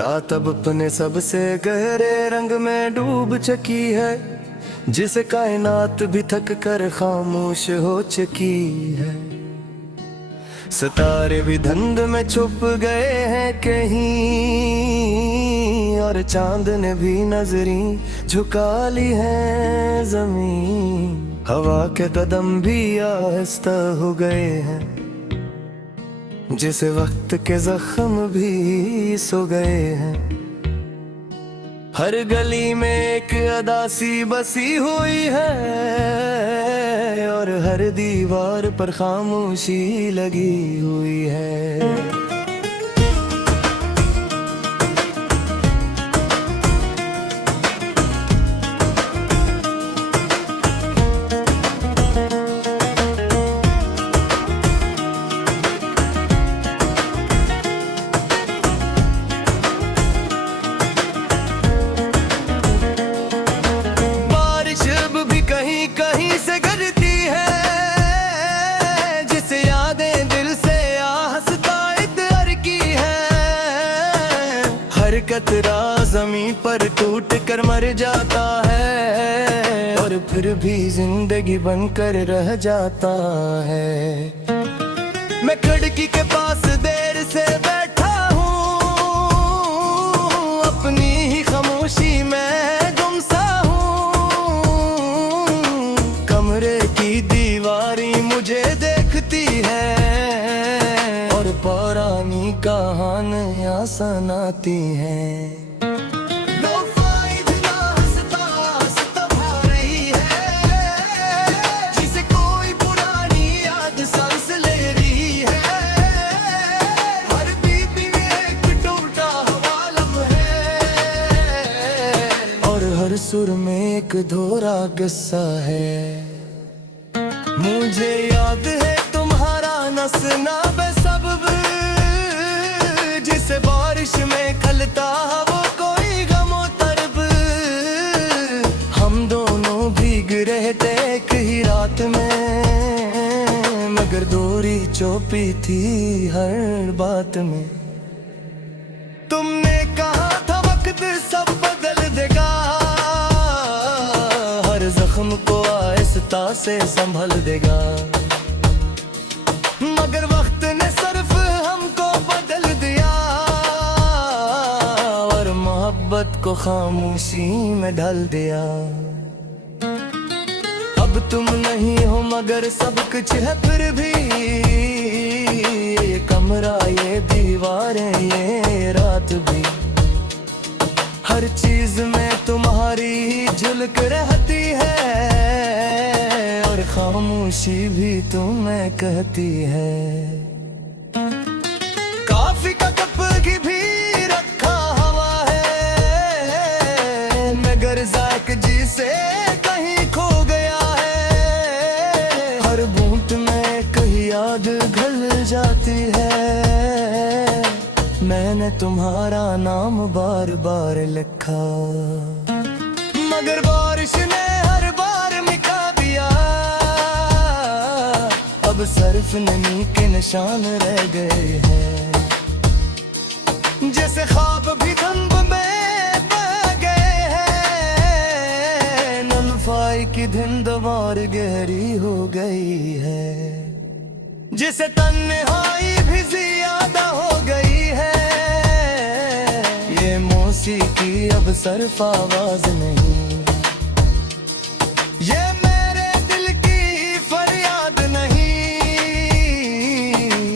रात अब अपने सबसे गहरे रंग में डूब चुकी है, जिसे कायनात भी थक कर खामोश हो चुकी है। सितारे भी धुंध में छुप गए हैं कहीं, और चांद ने भी नजरी झुका ली है जमीन। हवा के कदम भी आहिस्ता हो गए हैं, जिसे वक्त के जख्म भी सो गए हैं। हर गली में एक अदासी बसी हुई है, और हर दीवार पर खामोशी लगी हुई है। कहीं से गिरती है, जिसे यादें दिल से आस्था इतर की है। हर कतरा ज़मीं पर टूट कर मर जाता है, और फिर भी जिंदगी बनकर रह जाता है। मैं खिड़की के पास देर से बैठा हूँ, अपनी ही खामोशी में मुझे देखती है, और पुरानी कहानियां सुनाती हैं। जिसे कोई पुरानी याद सांस ले रही है, हर बीती में एक टूटा हुआ लम्हा है, और हर सुर में एक अधूरा किस्सा है। मुझे याद है तुम्हारा नसना बेसबब, जिसे बारिश में खलता वो कोई गमो तरब। हम दोनों भीग रहे थे एक ही रात में, मगर दूरी चौपी थी हर बात में। तुमने कहा था वक्त सब बदल देगा, हर जख्म को आहिस्ता से संभल देगा। मगर वक्त ने सिर्फ हमको बदल दिया, और मोहब्बत को खामोशी में ढल दिया। अब तुम नहीं हो मगर सब कुछ है फिर भी, ये कमरा ये दीवारें ये रात भी, हर चीज में तुम्हारी झलक रहती है, और खामोशी भी तुम्हें कहती है। कॉफी का कप की भी रखा हुआ है, मगर ज़ायक़ जी से कहीं खो गया है। हर बूंद में कहीं याद घल जाती है, मैंने तुम्हारा नाम बार बार लिखा, मगर बारिश ने हर बार मिटा दिया। अब सिर्फ नमी के निशान रह गए हैं, जैसे ख्वाब भी धुंध में बह गए हैं। नल्फाई की धिंदवार गहरी हो गई है, जिसे तन्हाई भी ज्यादा हो गई है। ये मौसीकी अब सिर्फ आवाज नहीं, ये मेरे दिल की फरियाद नहीं,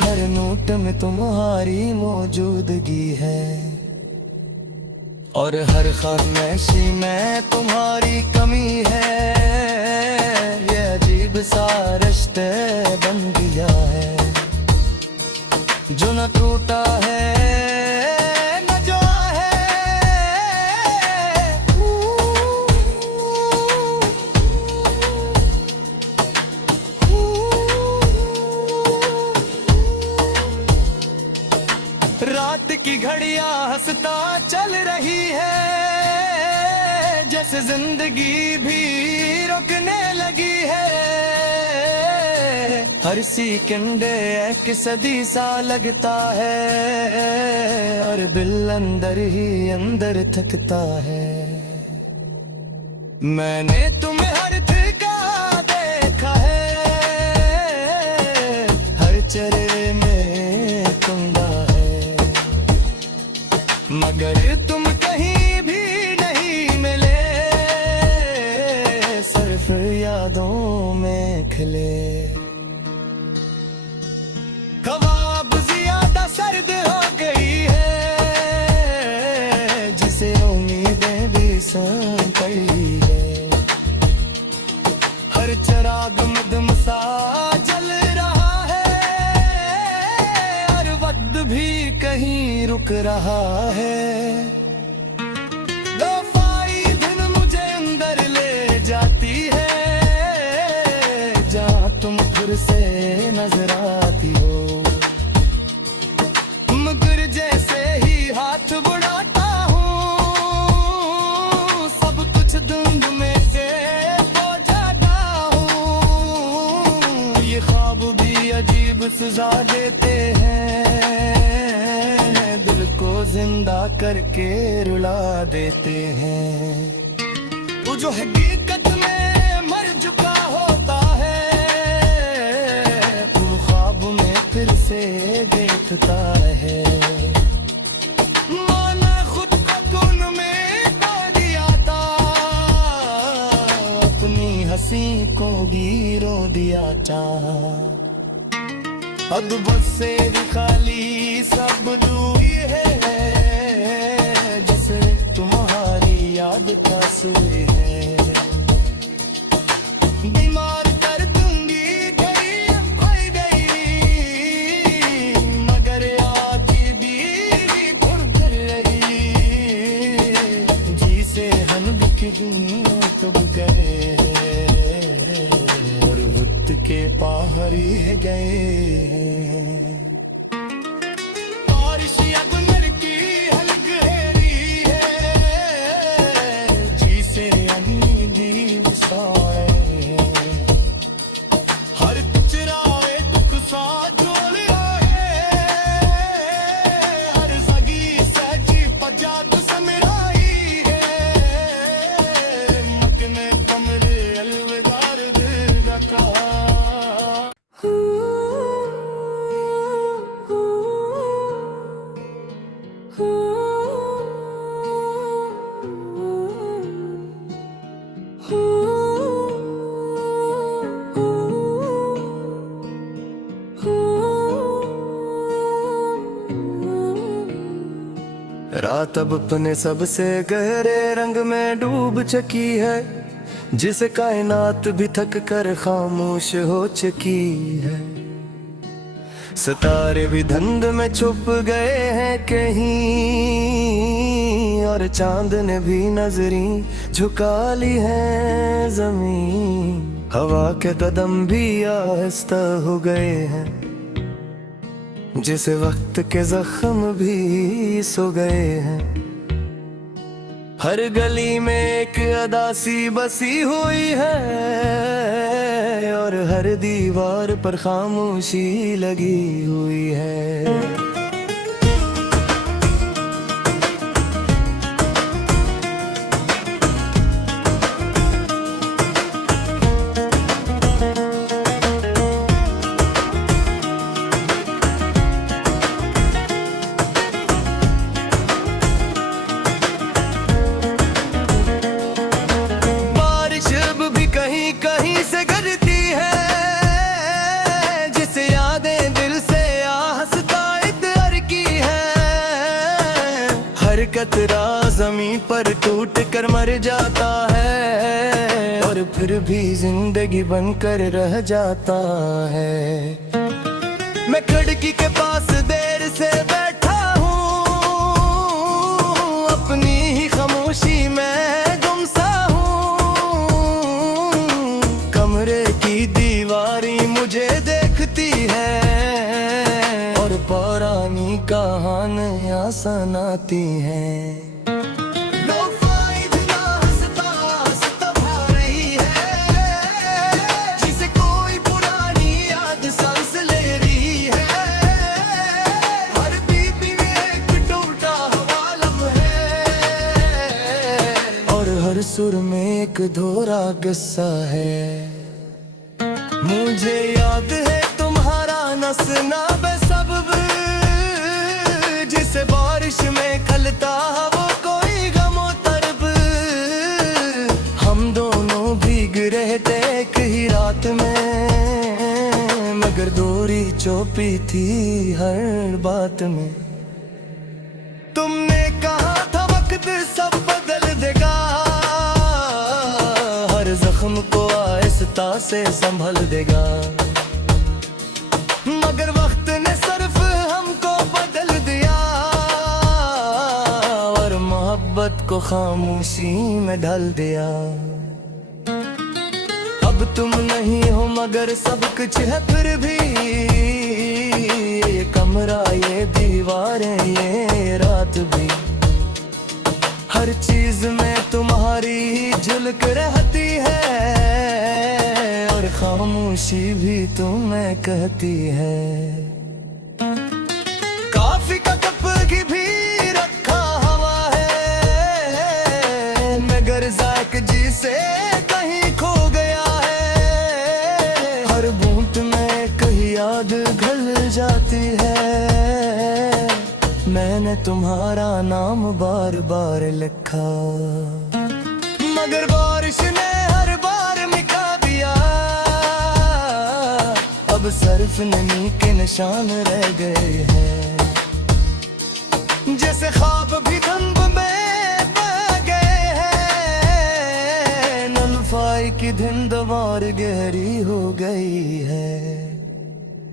हर नोट में तुम्हारी मौजूदगी है, और हर खामोशी में तुम्हारी कमी है। ये अजीब सा रिश्ते बन गया है, जो न टूटा है न जो है। रात की घड़ियां हंसता चल रही है, जैसे जिंदगी भी रुकने लगी है। हर सेकंड एक सदी सा लगता है और दिल अंदर ही अंदर थकता है। मैंने तुम्हें हर ठिका देखा है, हर चेहरे में कुंदा है, मगर तुम कहीं भी नहीं मिले, सिर्फ यादों में खिले। ख्वाब ज्यादा सर्द हो गई है, जिसे उम्मीदें भी सन पड़ी है। हर चिराग मदमसा जल रहा है, हर वक्त भी कहीं रुक रहा है। दफाई दिन मुझे अंदर ले जाती है, जहाँ तुम फिर से नजर आती हो, मगर जैसे ही हाथ बढ़ाता हूँ, सब कुछ धुंध में से खो जाता हूँ। ये ख्वाब भी अजीब सजा देते हैं, दिल को जिंदा करके रुला देते हैं। वो जो हकीकत में मर चुका होता है, वो ख्वाब में फिर से देखता है। माना खुद को खून में खो दिया था, अपनी हंसी को गिरो दिया था। अब बस से भी खाली सब दूरी है, जैसे तुम्हारी याद का सूर्य है। बीमार कर दूंगी गई खोई गई, मगर याद भी घुर कर रही। जी से हम दुखी दुनिया कब गए, और वक्त के पार ही गए। बारिश या गुनर की हल्क हेरी है, जी से उम्मीदी विसाए। हर कुचराए दुख सा जोड़िया है, हर सगी सजी पजाद समराई है। मकने कमरे अलविदार दिल रखा। रात अब अपने सबसे गहरे रंग में डूब चुकी है, जिसे कायनात भी थक कर खामोश हो चुकी है। सितारे भी धुंध में छुप गए हैं कहीं, और चांद ने भी नजरें झुका ली है जमीन। हवा के कदम भी आहिस्ता हो गए हैं, जिसे वक्त के जख्म भी सो गए हैं। हर गली में एक अदासी बसी हुई है, और हर दीवार पर खामोशी लगी हुई है। कहीं से गिरती है, जिसे यादें दिल से आहस्ता इतर की है। हर कतरा जमीन पर टूट कर मर जाता है, और फिर भी जिंदगी बनकर रह जाता है। मैं खिड़की के पास देर से बैठा हूँ, अपनी ही खामोशी में गुमसा हूँ। कमरे की दीवारी मुझे देखती है, और पुरानी कहानियां सुनाती हैं। सुर में एक धोरा किस्सा है। मुझे याद है तुम्हारा नसना बेसबब, जिसे बारिश में खलता वो कोई गमो तरब। हम दोनों भीग रहे थे एक ही रात में, मगर दूरी चौपी थी हर बात में। तुमने कहा था वक्त सब बदल देगा, हर जख्म को आहिस्ता से संभल देगा। मगर वक्त ने सिर्फ हमको बदल दिया, और मोहब्बत को खामोशी में ढल दिया। अब तुम नहीं हो मगर सब कुछ है फिर भी, ये कमरा ये दीवारें ये रात भी, हर चीज में तुम्हारी झलक रहती है, और खामोशी भी तुम्हें कहती है। काफी का कप की भी रखा हवा है, मगर जायक जी से कहीं खो गया है। हर बूंद में कहीं याद घल जाती है, मैंने तुम्हारा नाम बार बार लिखा, मगर बारिश ने हर बार मिटा दिया। अब सिर्फ नमी के निशान रह गए हैं, जैसे ख्वाब भी धुंध में बह गए हैं। नलफाई की धिंदवार गहरी हो गई है,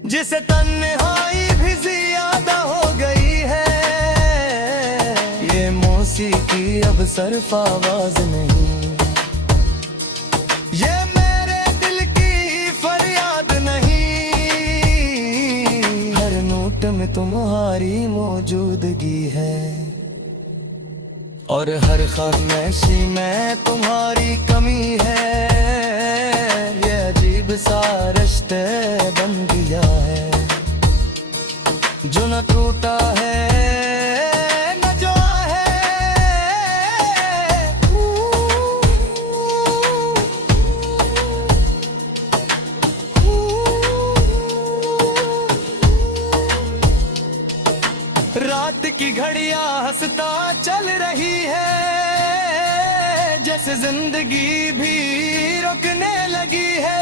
जिसे तन्हाई भी ज्यादा हो गई है। ये मौसीकी अब सिर्फ आवाज नहीं, ये मेरे दिल की फरियाद नहीं, हर नोट में तुम्हारी मौजूदगी है, और हर खामोशी में तुम्हारी कमी है। ये अजीब सा रिश्ते बन गया है, जो न टूटा है न जो है। रात की घड़ियां हंसता चल रही है, जैसे जिंदगी भी रुकने लगी है।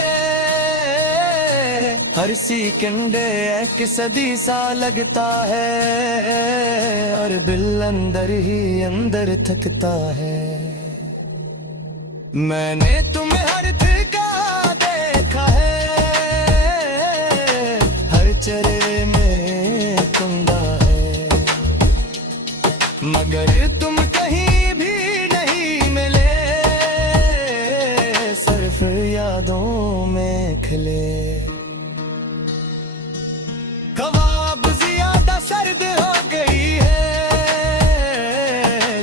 हर सेकंड एक सदी सा लगता है, और दिल अंदर ही अंदर थकता है। मैंने तुम्हें हर ठिका देखा है, हर चेहरे में कुंदा है, मगर तुम कहीं भी नहीं मिले, सिर्फ यादों में खिले। ख्वाब ज्यादा सर्द हो गई है,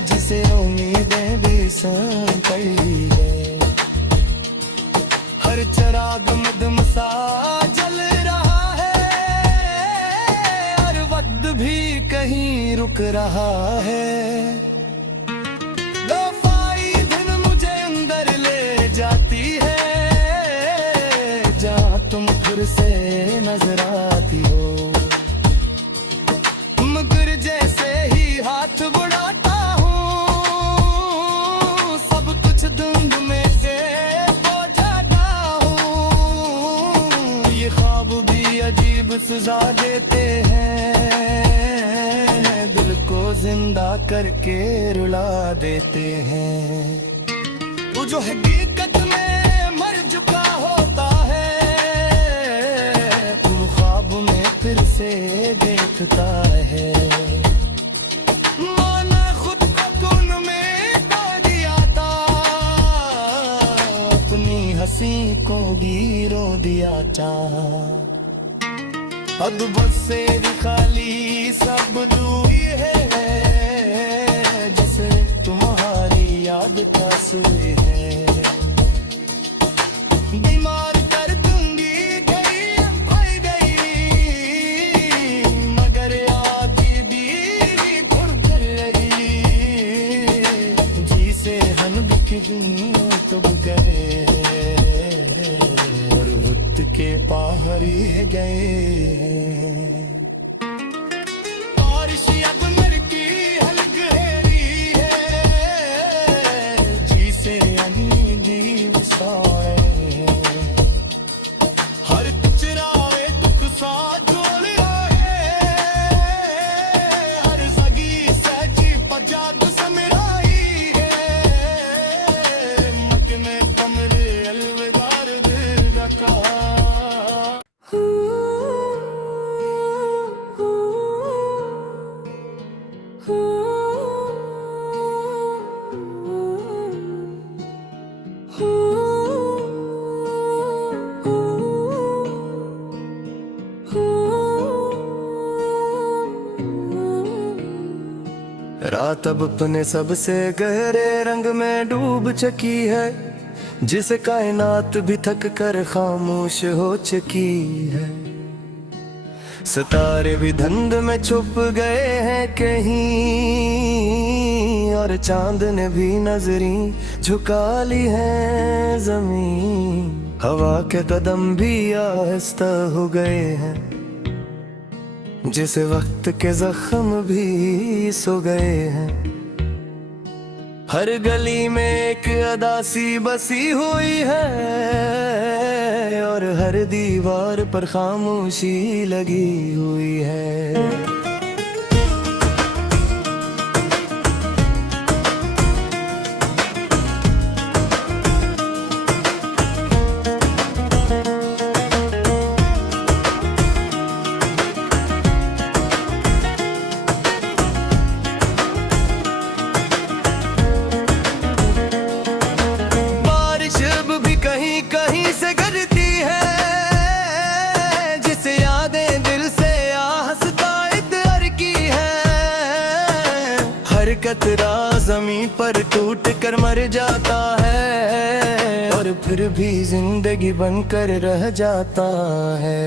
जिसे उम्मीदें भी संग गई है। हर चिराग मदमसा जल रहा है, हर वक्त भी कहीं रुक रहा है। दफाई धुन मुझे अंदर ले जाती है, जहाँ तुम फिर से नजर आती हो। मगर जैसे ही हाथ बढ़ाता हूँ, सब कुछ धुंध में से खो जाता हूँ। ये ख्वाब भी अजीब सजा देते हैं, दिल को जिंदा करके रुला देते हैं। वो जो हकीकत में मर चुका होता है, वो ख्वाब में फिर से देखता है। मैंने खुद को खून में खो दिया था, अपनी हंसी को गिरो दिया चाहा। अब बस से खाली सब दूरी है, जिसे तुम्हारी याद का सुई है। बीमार कर दूंगी गई, मगर याद भी घुर कर रही, जी से हन बिक गए हैं। बारिश अगमर की हलगेरी है, जिसे जीव साए हर कुचरावे तुक सा जोड़िया है, हर सगी सजी पजाद समराई है, मकने कमरे अलविदार दिल रखा। रात अब अपने सबसे गहरे रंग में डूब चुकी है, जिसे कायनात भी थक कर खामोश हो चुकी है। सितारे भी धुंध में छुप गए हैं कहीं, और चांद ने भी नजरी झुका ली है जमीन। हवा के कदम भी आहिस्ता हो गए हैं, जिसे वक्त के जख्म भी सो गए हैं। हर गली में एक अदासी बसी हुई है, और हर दीवार पर खामोशी लगी हुई है। कहीं से गिरती है, जिसे यादें दिल से आहस्ता इतर की है। हर कतरा जमीन पर टूट कर मर जाता है, और फिर भी जिंदगी बनकर रह जाता है।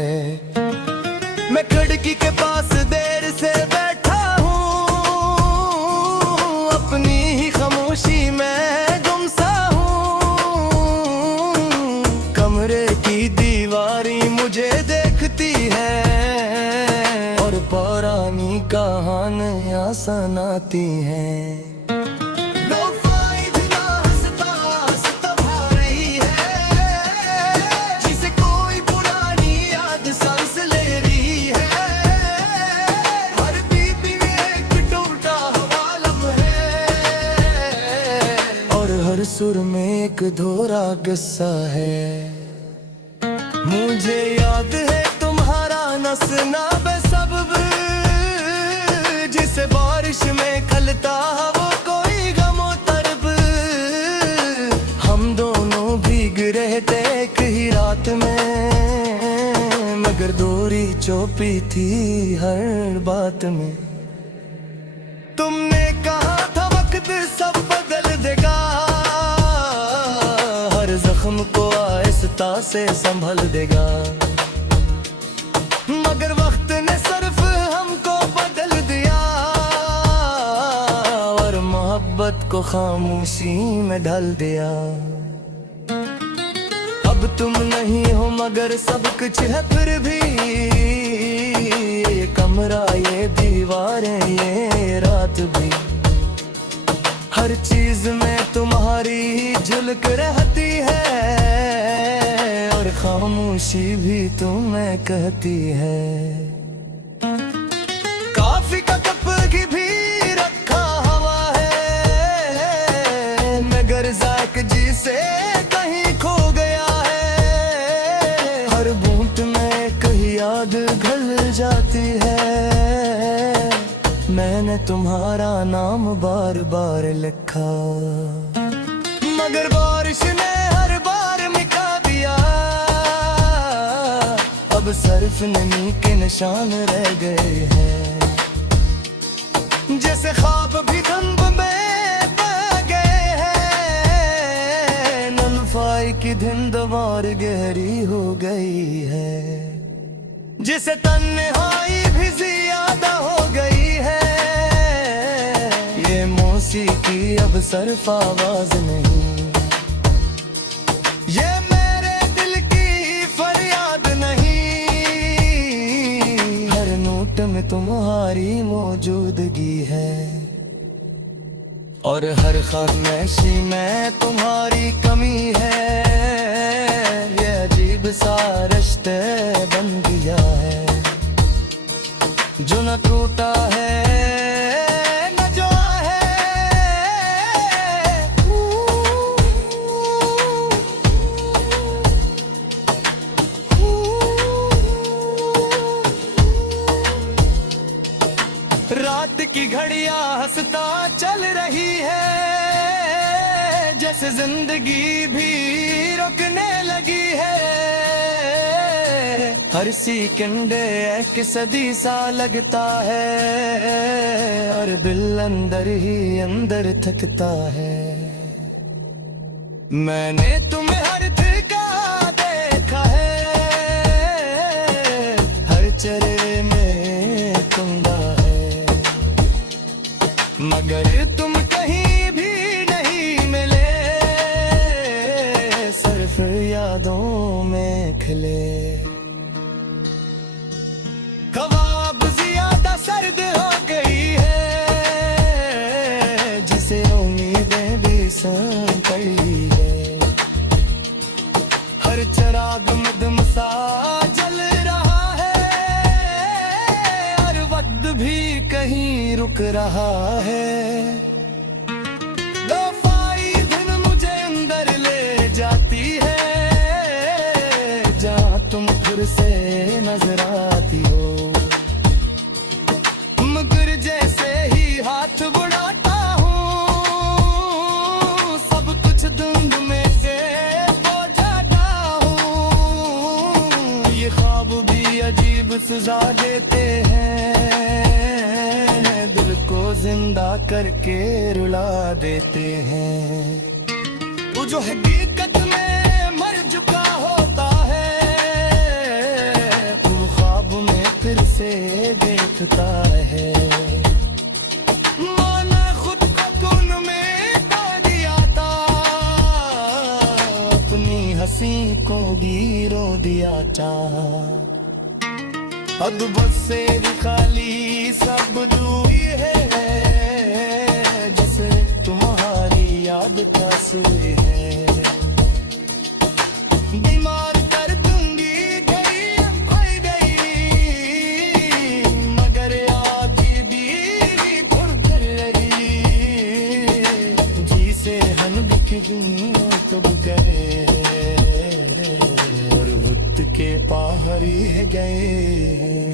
मैं खिड़की के पास देर से बैठा हूँ, अपनी ही खामोशी में दीवारी मुझे देखती है, और पुरानी कहानियां सुनाती हैं। जिसे कोई पुरानी याद सांस ले रही है, हर बीत में एक टूटा हुआ लम्हा है, और हर सुर में एक धोरा किस्सा है। मुझे याद है तुम्हारा नसना बेसब्ब, जिसे बारिश में खलता वो कोई गमो तरब। हम दोनों भीग रहे थे एक ही रात में, मगर दूरी चौपी थी हर बात में। तुमने कहा था वक्त सब बदल देगा, हर जख्म को आहिस्ता से संभल देगा। मगर वक्त ने सिर्फ हमको बदल दिया, और मोहब्बत को खामोशी में ढल दिया। अब तुम नहीं हो मगर सब कुछ है फिर भी, ये कमरा, ये दीवारें, ये रात भी, हर चीज में तुम्हारी झलक रहती है, और खामोशी भी तुम्हें कहती है। काफी का कप की भी रखा हुआ है, मगर ज़ायक़ जी से कहीं खो गया है। हर बूंद में कहीं याद घल जाती है, मैंने तुम्हारा नाम बार बार लिखा, मगर बारिश ने हर बार मिटा दिया। अब सिर्फ नमी के निशान रह गए हैं, जैसे ख्वाब भी धुंध में बह गए हैं। नलफाई की धिंदवार गहरी हो गई है, जिसे तन्हाई भी ज़्यादा हो गई है। ये मौसीकी अब सिर्फ आवाज नहीं, ये मेरे दिल की फरियाद नहीं। मिनट में तुम्हारी मौजूदगी है, और हर खामोशी में तुम्हारी कमी है। ये अजीब सा रिश्ते बन गया है, जो न टूटा है न जो है। रात की घड़ियां हंसता चल रही है, जैसे जिंदगी भी रुकने लगी है। हर सेकंड एक सदी सा लगता है, और दिल अंदर ही अंदर थकता है। मैंने तुम्हें हर ठिका देखा है, हर चेहरे में तुमदा है, मगर तुम कहीं भी नहीं मिले, सिर्फ यादों में खिले। हवा अब ज्यादा सर्द हो गई है, जिसे उम्मीदें भी संग पड़ी है। हर चिराग मदमसा जल रहा है, हर वक्त भी कहीं रुक रहा है। दफाई दिन मुझे अंदर ले जाती है, जहाँ तुम फिर से नजर आती हो। मगर जैसे ही हाथ बढ़ाता हूँ, सब कुछ धुंध में से हो जाता हूँ। ये ख्वाब भी अजीब सजा देते हैं, दिल को जिंदा करके रुला देते हैं। वो जो हकीकत में मर चुका होता है, वो ख्वाब में फिर से देखता है। माना खुद को खून में डो दिया था, अपनी हंसी को गिरो दिया था। अब बस से भी खाली सब दूरी है, जिसे तुम्हारी याद का सूर्य है। बीमार कर दूंगी गई भाई गई, मगर आदि भी घुर कर रही। जी से हम दिख तो गए, और वक्त के पार ही गए।